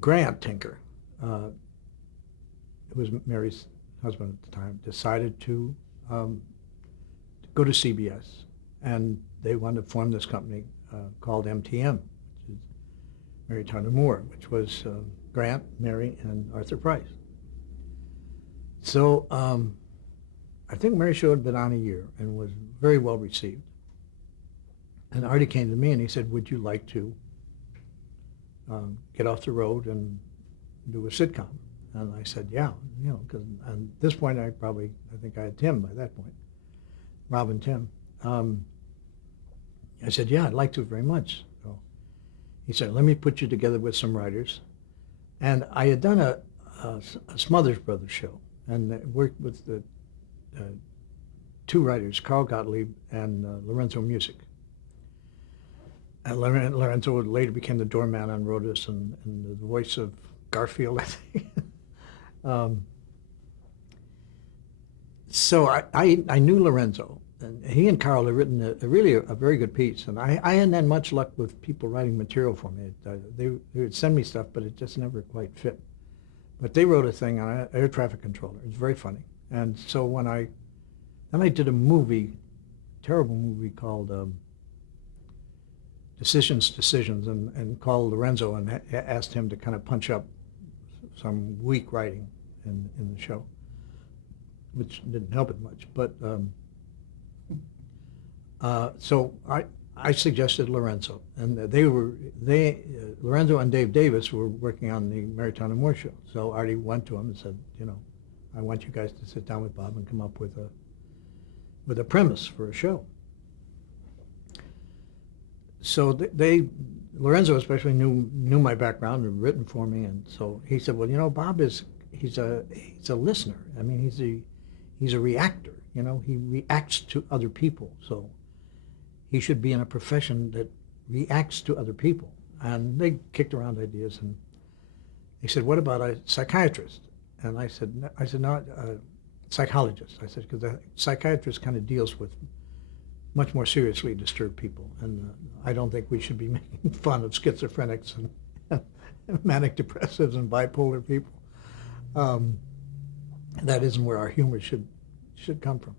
Grant Tinker, who was Mary's husband at the time, decided to go to CBS, and they wanted to form this company called MTM, which is Mary Tyler Moore, which was Grant, Mary, and Arthur Price. So I think Mary's show had been on a year and was very well received. And Artie came to me and he said, "Would you like to get off the road and do a sitcom?" And I said, "Yeah," because at this point I think I had Tim by that point, Rob and Tim. I said, "Yeah, I'd like to very much." So he said, "Let me put you together with some writers." And I had done a Smothers Brothers show and worked with the two writers, Carl Gottlieb and Lorenzo Music. Lorenzo later became the doorman on Rodas and the voice of Garfield, I think. So I knew Lorenzo, and he and Carl had written really a very good piece. And I hadn't had much luck with people writing material for me. They would send me stuff, but it just never quite fit. But they wrote a thing on an air traffic controller. It was very funny. And so then I did a movie, terrible movie called Decisions, and called Lorenzo and asked him to kind of punch up some weak writing in the show, which didn't help it much. But so I suggested Lorenzo, and Lorenzo and Dave Davis were working on the Mary Tyler Moore show. So Artie went to him and said, "I want you guys to sit down with Bob and come up with a premise for a show." So Lorenzo especially knew my background and written for me, and so he said, "Well, Bob he's a listener. I mean, he's a reactor. He reacts to other people. So he should be in a profession that reacts to other people." And they kicked around ideas, and they said, "What about a psychiatrist?" And I said, "No, psychologist." I said, because a psychiatrist kind of deals with much more seriously disturbed people, and I don't think we should be making fun of schizophrenics and manic depressives and bipolar people. That isn't where our humor should come from.